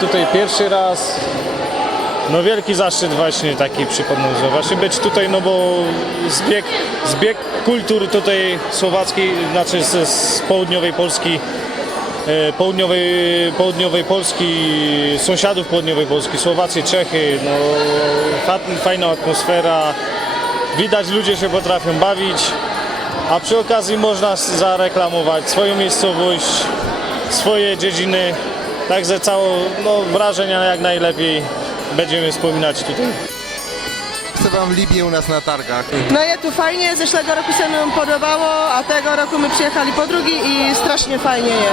tutaj pierwszy raz. No wielki zaszczyt właśnie taki że właśnie być tutaj, no bo zbieg, zbieg kultur tutaj słowackiej, znaczy z, z południowej Polski, e, południowej, południowej Polski, sąsiadów południowej Polski, Słowacji, Czechy, no fa- fajna atmosfera, widać ludzie się potrafią bawić, a przy okazji można zareklamować swoją miejscowość, swoje dziedziny, także całe no, wrażenia jak najlepiej będziemy wspominać tutaj. Chce wam Libię u nas na targach. No je tu fajnie, zeszłego roku się nam podobało, a tego roku my przyjechali po drugi i strasznie fajnie je.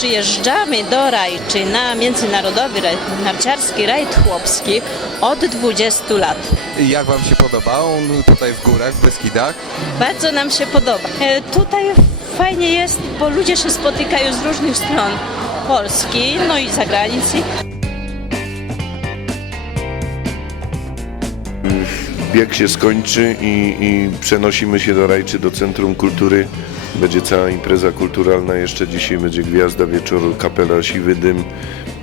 Przyjeżdżamy do Rajczy na międzynarodowy narciarski rajd chłopski od 20 lat. I Jak wam się podoba? On tutaj w górach, w Beskidach. Bardzo nam się podoba. E, Tutaj fajnie jest, bo ludzie się spotykają z różnych stron Polski, no i zagranicy. bieg się skończy i, i przenosimy się do Rajczy, do Centrum Kultury. Będzie cała impreza kulturalna, jeszcze dzisiaj będzie gwiazda wieczoru, kapela Siwy Dym.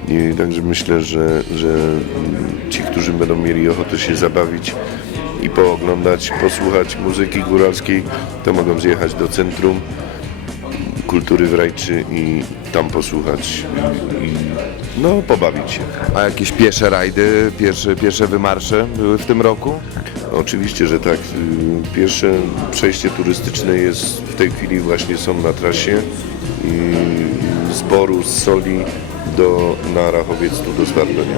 I także myślę, że, że ci, którzy będą mieli ochotę się zabawić i pooglądać, posłuchać muzyki góralskiej, to mogą zjechać do Centrum Kultury w Rajczy i tam posłuchać i, no, pobawić się. A jakieś piesze rajdy, pierwsze, pierwsze wymarsze były w tym roku? Oczywiście, że tak. Y, Pierwsze przejście turystyczne jest w tej chwili właśnie są na trasie z Boru, z Soli do, na Rachowiec tu do Zwardonia.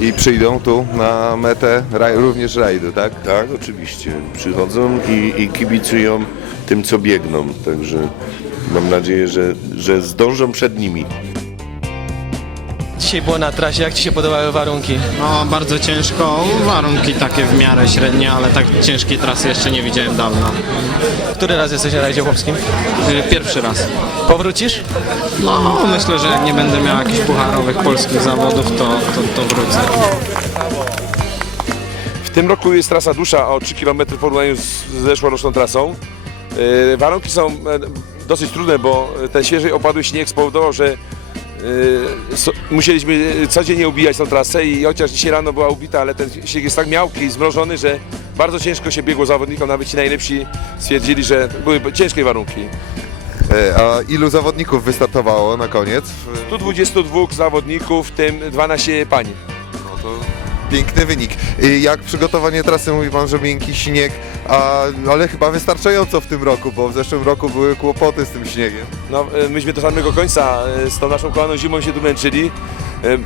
I przyjdą tu na metę raj, również rajdu, tak? Tak, oczywiście. Przychodzą i, i kibicują tym, co biegną. Także mam nadzieję, że, że zdążą przed nimi. Dzisiaj było na trasie, jak Ci się podobały warunki? No, bardzo ciężko. Warunki takie w miarę średnie, ale tak ciężkiej trasy jeszcze nie widziałem dawno. Który raz jesteś na rajdzie chłopskim? Y, Pierwszy raz. Powrócisz? No, myślę, że jak nie będę miał jakichś pucharowych polskich zawodów, to, to, to wrócę. W tym roku jest trasa dłuższa o 3 km w porównaniu z zeszłoroczną trasą. Yy, Warunki są e, dosyć trudne, bo ten świeży opadły śnieg spowodował, że musieliśmy codziennie ubijać tą trasę i chociaż dzisiaj rano była ubita, ale ten śnieg jest tak miałki i zmrożony, że bardzo ciężko się biegło zawodnikom, nawet ci najlepsi stwierdzili, że były ciężkie warunki. E, A ilu zawodników wystartowało na koniec? Tu 22 zawodników, w tym 12 pań. No to piękny wynik. I Jak przygotowanie trasy? Mówi pan, że miękki śnieg, a, ale chyba wystarczająco w tym roku, bo w zeszłym roku były kłopoty z tym śniegiem. No, e, myśmy do samego końca e, z tą naszą kochaną zimą się tu męczyli.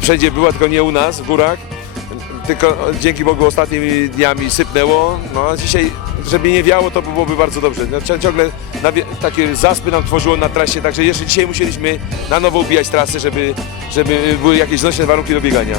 Wszędzie była, tylko nie u nas, w górach. Tylko dzięki Bogu ostatnimi dniami sypnęło. No a dzisiaj, żeby nie wiało, to byłoby bardzo dobrze. No, ciągle takie zaspy nam tworzyło na trasie, także jeszcze dzisiaj musieliśmy na nowo ubijać trasy, żeby, żeby były jakieś znośne warunki do biegania.